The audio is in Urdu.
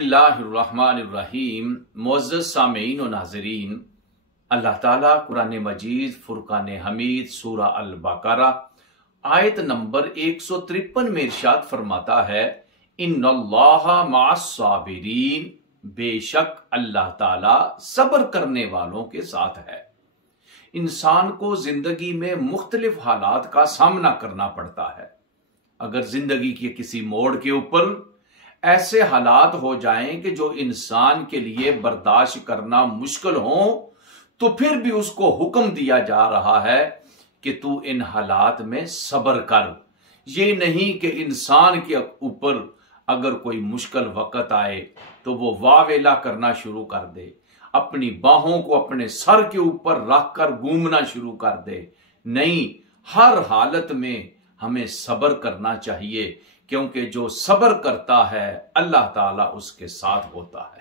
اللہ الرحمن الرحیم۔ معزز سامعین و ناظرین، اللہ تعالیٰ قرآن مجید فرقان حمید سورہ البقرہ آیت نمبر 153 میں ارشاد فرماتا ہے، ان اللہ مع الصابرین، بے شک اللہ تعالیٰ صبر کرنے والوں کے ساتھ ہے۔ انسان کو زندگی میں مختلف حالات کا سامنا کرنا پڑتا ہے۔ اگر زندگی کے کسی موڑ کے اوپر ایسے حالات ہو جائیں کہ جو انسان کے لیے برداشت کرنا مشکل ہوں، تو پھر بھی اس کو حکم دیا جا رہا ہے کہ تو ان حالات میں صبر کر۔ یہ نہیں کہ انسان کے اوپر اگر کوئی مشکل وقت آئے تو وہ واویلا کرنا شروع کر دے، اپنی باہوں کو اپنے سر کے اوپر رکھ کر گھومنا شروع کر دے۔ نہیں، ہر حالت میں ہمیں صبر کرنا چاہیے، کیونکہ جو صبر کرتا ہے اللہ تعالیٰ اس کے ساتھ ہوتا ہے۔